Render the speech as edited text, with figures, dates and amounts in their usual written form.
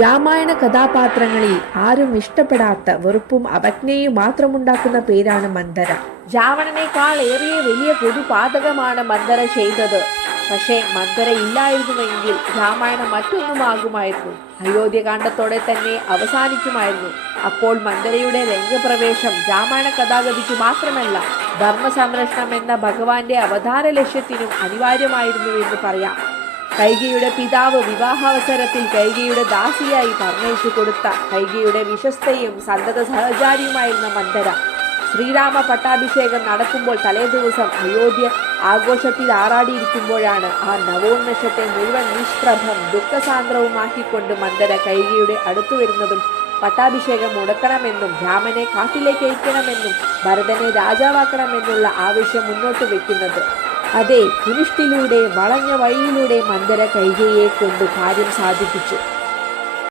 രാമായണ കഥാപാത്രങ്ങളിൽ ആരും ഇഷ്ടപ്പെടാത്ത വെറുപ്പും അവജ്ഞയും മാത്രമുണ്ടാക്കുന്ന പേരാണ് മന്ദര. രാവണനേക്കാൾ ഏറിയ വലിയ കൊടുപാതകമാണ് മന്ദര ചെയ്തത്. പക്ഷേ മന്ദര ഇല്ലായിരുന്നുവെങ്കിൽ രാമായണം മറ്റൊന്നുമാകുമായിരുന്നു. അയോധ്യകാണ്ഡത്തോടെ തന്നെ അവസാനിക്കുമായിരുന്നു. അപ്പോൾ മന്ദരയുടെ രംഗപ്രവേശം രാമായണ കഥാഗതിക്ക് മാത്രമല്ല, ധർമ്മസംരക്ഷണം എന്ന ഭഗവാന്റെ അവതാര ലക്ഷ്യത്തിനും അനിവാര്യമായിരുന്നു എന്ന് പറയാം. കൈകയുടെ പിതാവ് വിവാഹാവസരത്തിൽ കൈകയുടെ ദാസിയായി പറഞ്ഞയച്ചു കൊടുത്ത കൈകയുടെ വിശ്വസ്തയും സന്തത സഹചാരിയുമായിരുന്ന മന്ദര ശ്രീരാമ പട്ടാഭിഷേകം നടക്കുമ്പോൾ തലേദിവസം അയോധ്യ ആഘോഷത്തിൽ ആറാടിയിരിക്കുമ്പോഴാണ് ആ നവോന്മേഷത്തെ മുഴുവൻ നിഷ്പ്രഭം ദുഃഖസാന്ദ്രവുമാക്കിക്കൊണ്ട് മന്ദര കൈകയുടെ അടുത്തു വരുന്നതും പട്ടാഭിഷേകം മുടക്കണമെന്നും രാമനെ കാട്ടിലേക്ക് അയക്കണമെന്നും ഭരതനെ രാജാവാക്കണമെന്നുള്ള ആവശ്യം മുന്നോട്ട് വെക്കുന്നത്. അതെ, കുനിഷ്ടിലൂടെ വളഞ്ഞ വഴിയിലൂടെ മന്ദര കൈകയെ കൊണ്ട് കാര്യം സാധിപ്പിച്ചു.